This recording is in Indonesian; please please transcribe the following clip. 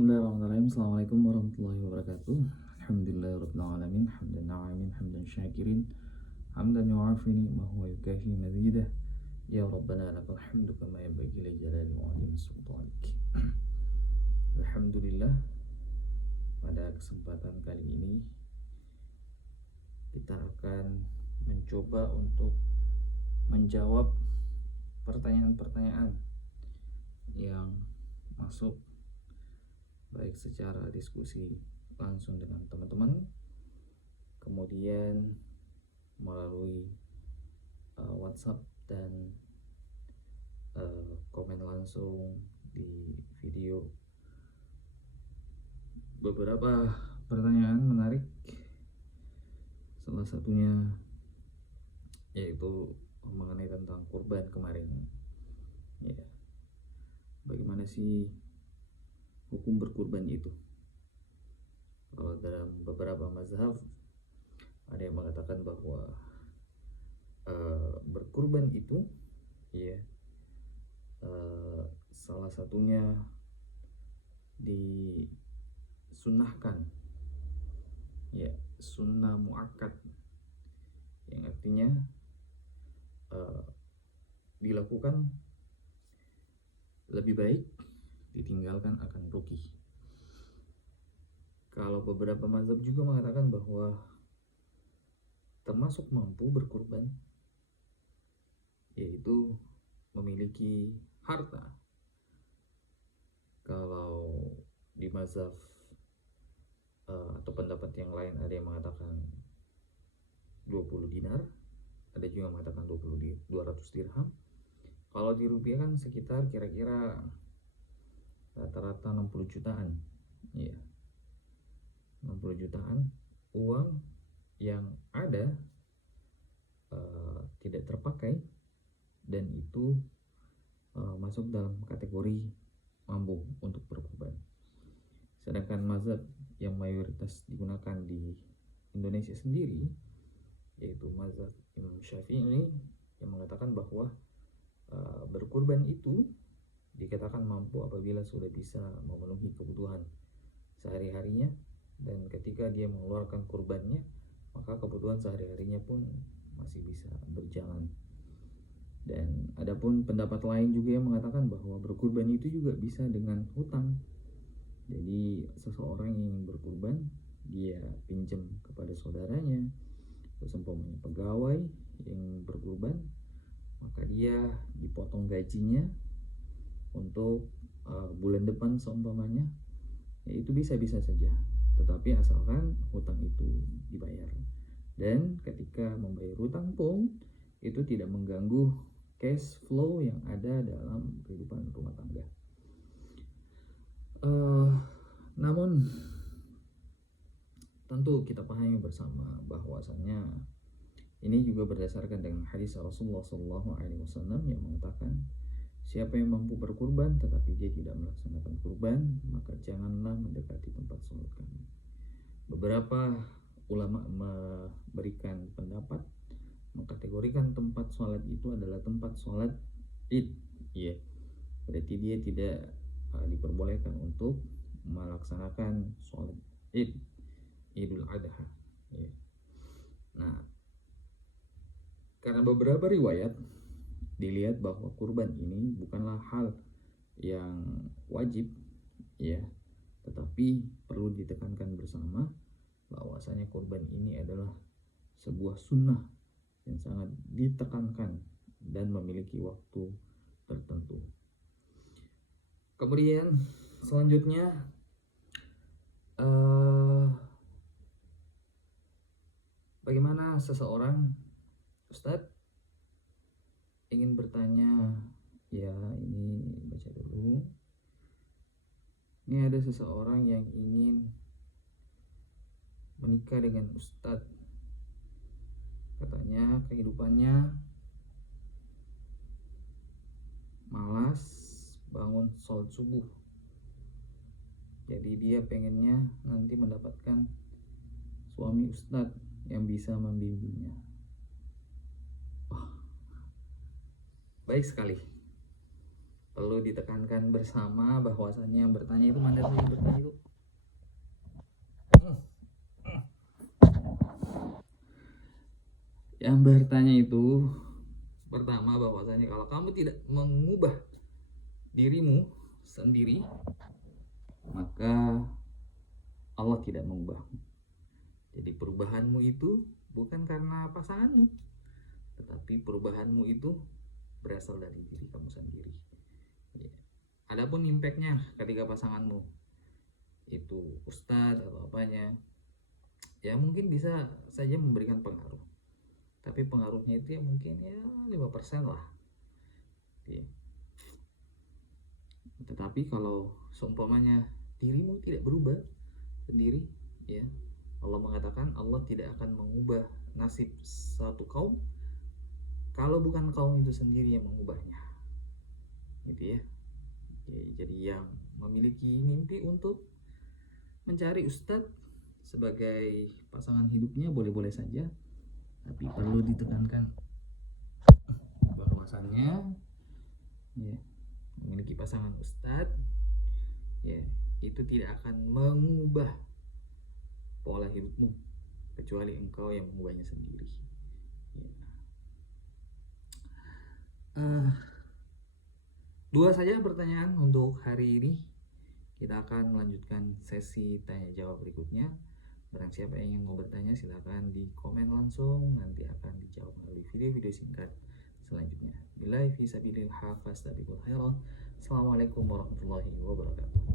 Bismillahirrahmanirrahim. Assalamualaikum warahmatullahi wabarakatuh. Alhamdulillahirabbil alamin, hamdan na'imin, hamdan syakirin, hamdan yu'afi ni'mahu wa yukafi mazidah. Ya Rabbana lakal hamdu kama yanbaghi li jalali wa 'azimi sultanik. Alhamdulillah, pada kesempatan kali ini kita akan mencoba untuk menjawab pertanyaan-pertanyaan yang masuk baik secara diskusi langsung dengan teman-teman, kemudian melalui WhatsApp dan komen langsung di video. Beberapa pertanyaan menarik, salah satunya yaitu mengenai tentang kurban kemarin. Ya, bagaimana sih hukum berkurban itu? Kalau dalam beberapa mazhab ada yang mengatakan bahwa berkurban itu ya salah satunya disunnahkan, ya, sunnah muakkad, yang artinya dilakukan lebih baik, ditinggalkan akan rugi. Kalau beberapa mazhab juga mengatakan bahwa termasuk mampu berkurban yaitu memiliki harta. Kalau di mazhab atau pendapat yang lain ada yang mengatakan 20 dinar, ada juga mengatakan 200 dirham. Kalau dirupiahkan sekitar kira-kira rata-rata 60 jutaan, ya, 60 jutaan uang yang ada tidak terpakai, dan itu masuk dalam kategori mampu untuk berkurban. Sedangkan mazhab yang mayoritas digunakan di Indonesia sendiri yaitu mazhab Imam Syafi'i yang mengatakan bahwa berkurban itu dikatakan mampu apabila sudah bisa memenuhi kebutuhan sehari-harinya, dan ketika dia mengeluarkan kurbannya maka kebutuhan sehari-harinya pun masih bisa berjalan. Dan adapun pendapat lain juga yang mengatakan bahwa berkurban itu juga bisa dengan hutang. Jadi seseorang yang ingin berkurban, dia pinjam kepada saudaranya, terus umpamanya pegawai yang berkurban, maka dia dipotong gajinya untuk bulan depan seumpamanya, ya itu bisa-bisa saja, tetapi asalkan hutang itu dibayar. Dan ketika membayar hutang pun itu tidak mengganggu cash flow yang ada dalam kehidupan rumah tangga. Namun tentu kita pahami bersama bahwasanya ini juga berdasarkan dengan hadis Rasulullah SAW yang mengatakan, siapa yang mampu berkurban tetapi dia tidak melaksanakan kurban, maka janganlah mendekati tempat sholat kami. Beberapa ulama memberikan pendapat mengkategorikan tempat sholat itu adalah tempat sholat id, ya, berarti dia tidak diperbolehkan untuk melaksanakan sholat id, Idul Adha, ya. Nah, karena beberapa riwayat dilihat bahwa kurban ini bukanlah hal yang wajib, ya, tetapi perlu ditekankan bersama bahwasanya kurban ini adalah sebuah sunnah yang sangat ditekankan dan memiliki waktu tertentu. Kemudian selanjutnya bagaimana seseorang, Ustadz, ingin bertanya, ya, ini baca dulu. Ini ada seseorang yang ingin menikah dengan Ustadz. Katanya kehidupannya malas bangun sholat subuh. Jadi dia pengennya nanti mendapatkan suami Ustadz yang bisa membimbingnya. Baik sekali. perlu ditekankan bersama bahwasannya yang bertanya itu mana sih yang bertanya itu? Yang bertanya itu pertama bahwasanya kalau kamu tidak mengubah dirimu sendiri, maka Allah tidak mengubahmu. Jadi perubahanmu itu bukan karena pasanganmu, tetapi perubahanmu itu berasal dari diri kamu sendiri. Adapun impactnya ketika pasanganmu itu ustadz atau apanya, ya mungkin bisa saja memberikan pengaruh, tapi pengaruhnya itu ya mungkin ya 5% lah ya. Tetapi kalau seumpamanya dirimu tidak berubah sendiri, ya Allah mengatakan Allah tidak akan mengubah nasib satu kaum kalau bukan kaum itu sendiri yang mengubahnya, gitu ya. Jadi yang memiliki mimpi untuk mencari ustadz sebagai pasangan hidupnya boleh-boleh saja, tapi perlu ditekankan bahwasannya ya, memiliki pasangan ustadz ya itu tidak akan mengubah pola hidupmu kecuali engkau yang mengubahnya sendiri ya. Dua saja pertanyaan untuk hari ini. Kita akan melanjutkan sesi tanya jawab berikutnya. Barang siapa yang ingin mau bertanya silahkan di komen langsung, nanti akan dijawab melalui video-video singkat selanjutnya. Billahi fi sabilillah, fastabiqul khairat. Assalamualaikum warahmatullahi wabarakatuh.